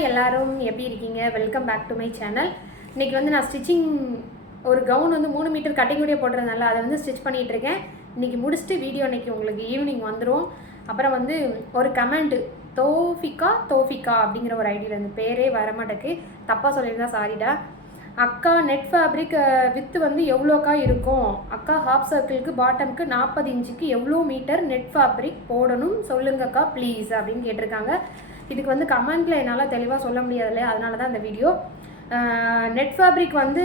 Hi எல்லாரும் எப்படி இருக்கீங்க? Welcome back to my channel. இன்றைக்கி வந்து நான் ஸ்டிச்சிங் ஒரு கவுன் வந்து 3 மீட்டர் கட்டிங் வீடியோ போடுறதுனால அதை வந்து ஸ்டிச் பண்ணிகிட்ருக்கேன். இன்றைக்கி முடிச்சுட்டு வீடியோ இன்றைக்கி உங்களுக்கு ஈவினிங் வந்துடும். அப்புறம் வந்து ஒரு கமெண்ட் தோஃபிகா அப்படிங்கிற ஒரு ஐடியில் இருந்து பேரே வரமாட்டேக்கு, தப்பாக சொல்லியிருந்தா சாரிடா. அக்கா நெட் ஃபேப்ரிக் வித்து வந்து எவ்வளோக்கா இருக்கும்? அக்கா ஹாஃப் சர்க்கிளுக்கு பாட்டமுக்கு 40 இன்ச்சுக்கு எவ்வளோ மீட்டர் நெட் ஃபேப்ரிக் போடணும் சொல்லுங்கக்கா ப்ளீஸ் அப்படின்னு கேட்டிருக்காங்க. இதுக்கு வந்து கமெண்ட்டில் என்னால் தெளிவாக சொல்ல முடியாது இல்லையா, அதனால தான் இந்த வீடியோ. நெட் ஃபேப்ரிக் வந்து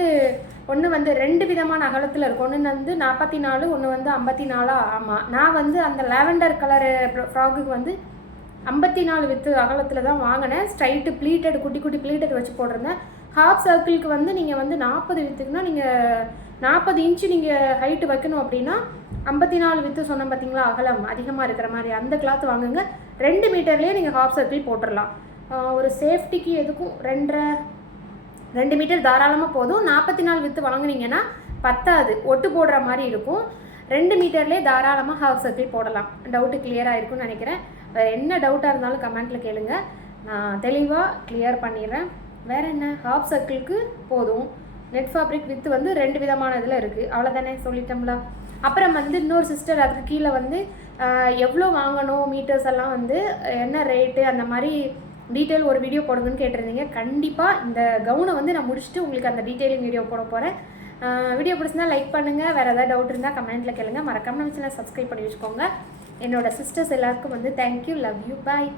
ஒன்று வந்து 2 விதமான அகலத்தில் இருக்கும். ஒன்று வந்து 44, ஒன்று வந்து 54. ஆமாம், நான் வந்து அந்த லாவெண்டர் கலரு ஃப்ராக்குக்கு வந்து 54 வித்து அகலத்தில் தான் வாங்கினேன். ஸ்ட்ரைட்டு ப்ளீட்டட் குட்டி குட்டி ப்ளீட்டட் வச்சு போட்டிருந்தேன். ஹாஃப் சர்க்கிளுக்கு வந்து நீங்கள் வந்து 40 வித்துக்குன்னா நீங்கள் 40 இன்ச்சு நீங்கள் ஹைட்டு வைக்கணும் அப்படின்னா 54 வித்து சொன்ன பார்த்தீங்களா, அகலம் அதிகமாக இருக்கிற மாதிரி அந்த கிளாத் வாங்குங்க. 2 மீட்டர்லேயே நீங்கள் ஹாஃப் சர்க்கிள் போட்டுடலாம். ஒரு சேஃப்டிக்கு எதுக்கும் 2 மீட்டர் தாராளமாக போதும். 44 வித்து வாங்கினீங்கன்னா பத்தாது, ஒட்டு போடுற மாதிரி இருக்கும். 2 மீட்டர்லேயே தாராளமாக ஹாஃப் சர்க்கிள் போடலாம். டவுட்டு கிளியராக இருக்குன்னு நினைக்கிறேன். என்ன டவுட்டாக இருந்தாலும் கமெண்ட்டில் கேளுங்க, நான் தெளிவாக கிளியர் பண்ணிடுறேன். வேறு என்ன, ஹாஃப் சர்க்கிளுக்கு போதும். நெட் ஃபேப்ரிக் வித்து வந்து 2 விதமான இதில் இருக்குது, அவ்வளோதானே, சொல்லிட்டோம்ல. அப்புறம் வந்து இன்னொரு சிஸ்டர் அதுக்கு கீழே வந்து எவ்வளோ வாங்கணும் மீட்டர்ஸ் எல்லாம் வந்து என்ன ரேட்டு அந்த மாதிரி டீட்டெயில் ஒரு வீடியோ போடுங்கன்னு கேட்டிருந்தீங்க. கண்டிப்பாக இந்த கவுனை வந்து நான் முடிச்சுட்டு உங்களுக்கு அந்த டீட்டெயிலிங் வீடியோ போட போகிறேன். வீடியோ பிடிச்சிருந்தா லைக் பண்ணுங்கள். வேறு ஏதாவது டவுட் இருந்தால் கமெண்ட்டில் கேளுங்க. மறக்காமல் நம்ம சேனல் சப்ஸ்கிரைப் பண்ணி வச்சுக்கோங்க. என்னோடய சிஸ்டர்ஸ் எல்லாருக்கும் வந்து தேங்க்யூ, லவ் யூ, பாய்.